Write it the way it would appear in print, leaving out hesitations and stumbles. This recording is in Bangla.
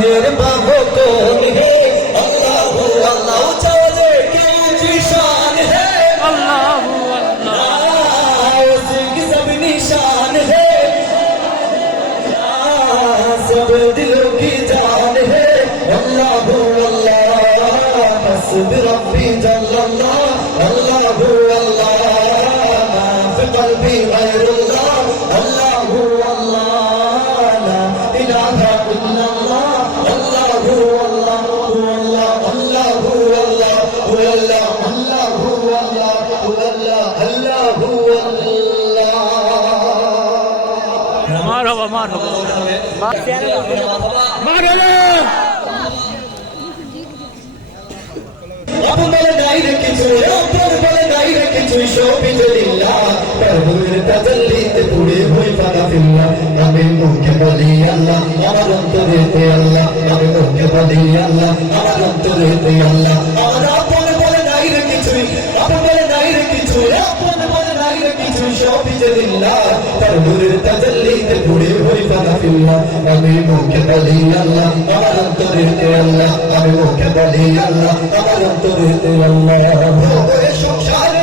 मेहरबान कौन है अल्लाह अल्लाह चाहे के जिशान है अल्लाह अल्लाह उसकी सब निशान है सब दिलों की जान है अल्लाह अल्लाह हस्बी रब्बी जल्लल्लाह अल्लाह अल्लाह मा फी क़ल्बी गैरुल्लाह अल्लाह अल्लाह ला इलाहा इल्लल्लाह अल्लाह अल्लाह अल्लाह अल्लाह अल्लाह अल्लाह अल्लाह মারহাবা মারহাবা আপন বলে নাই রে কিছু আপন বলে নাই রে কিছু শোভিত লিল্লাহ প্রভুর তাজাল্লিতে পুড়ে হই ফানা ফিল্লাহ আমি মুখে বলি আল্লাহ আমার অন্তরেতে আল্লাহ আমি মুখে বলি আল্লাহ আমার অন্তরেতে আল্লাহ আমার আপন বলে নাই রে কিছু আপন বলে নাই রে কিছু আপন বলে নাই রে কিছু শোভিত লিল্লাহ প্রভুর তাজাল্লিতে পুড়ে হই ফানা ফিল্লাহ আমি মুখে বলি আল্লাহ আমার অন্তরেতে আল্লাহ আমি মুখে বলি আল্লাহ আমার অন্তরেতে আল্লাহ সংসার